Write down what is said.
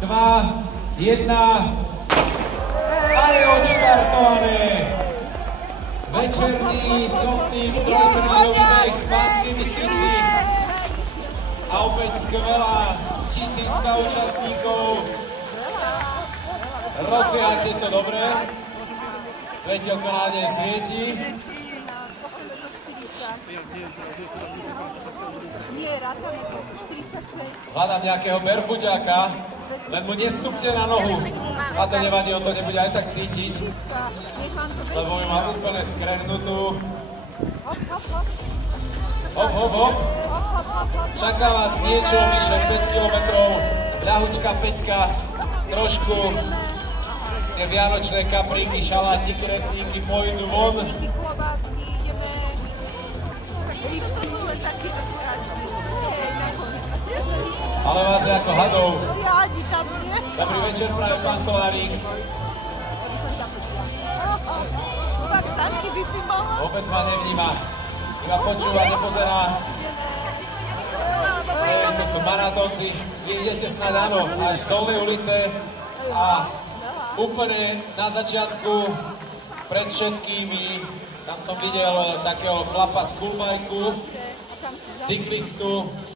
2, 1. A je odštartované. Večerný sobný trojmedaľový beh v Banskej Bystrici. A opäť skvelá 1000 účastníkov. Rozbiehate to dobre. Svetielko nádej svieti. Hľadám nejakého berfuťáka, len mu nestupte na nohu. A to nevadí, on to nebude aj tak cítiť, lebo ju má úplne skrehnutú. Hop, hop, hop. Čaká vás niečo vyše 5 km, ľahučká peťka, trošku tie vianočné kapríky, šalátiky, rezníky pôjdu von. Ale vás je ako hadov. Dobrý večer, práve pán Kolárik. Vôbec ma nevníma. Iba počúva, nepozerá. To sú maratónci. Idete snad áno, až z Dolnej ulice. A úplne na začiatku, pred všetkými, tam som videl takého chlapa z kulbajku, cyklistu.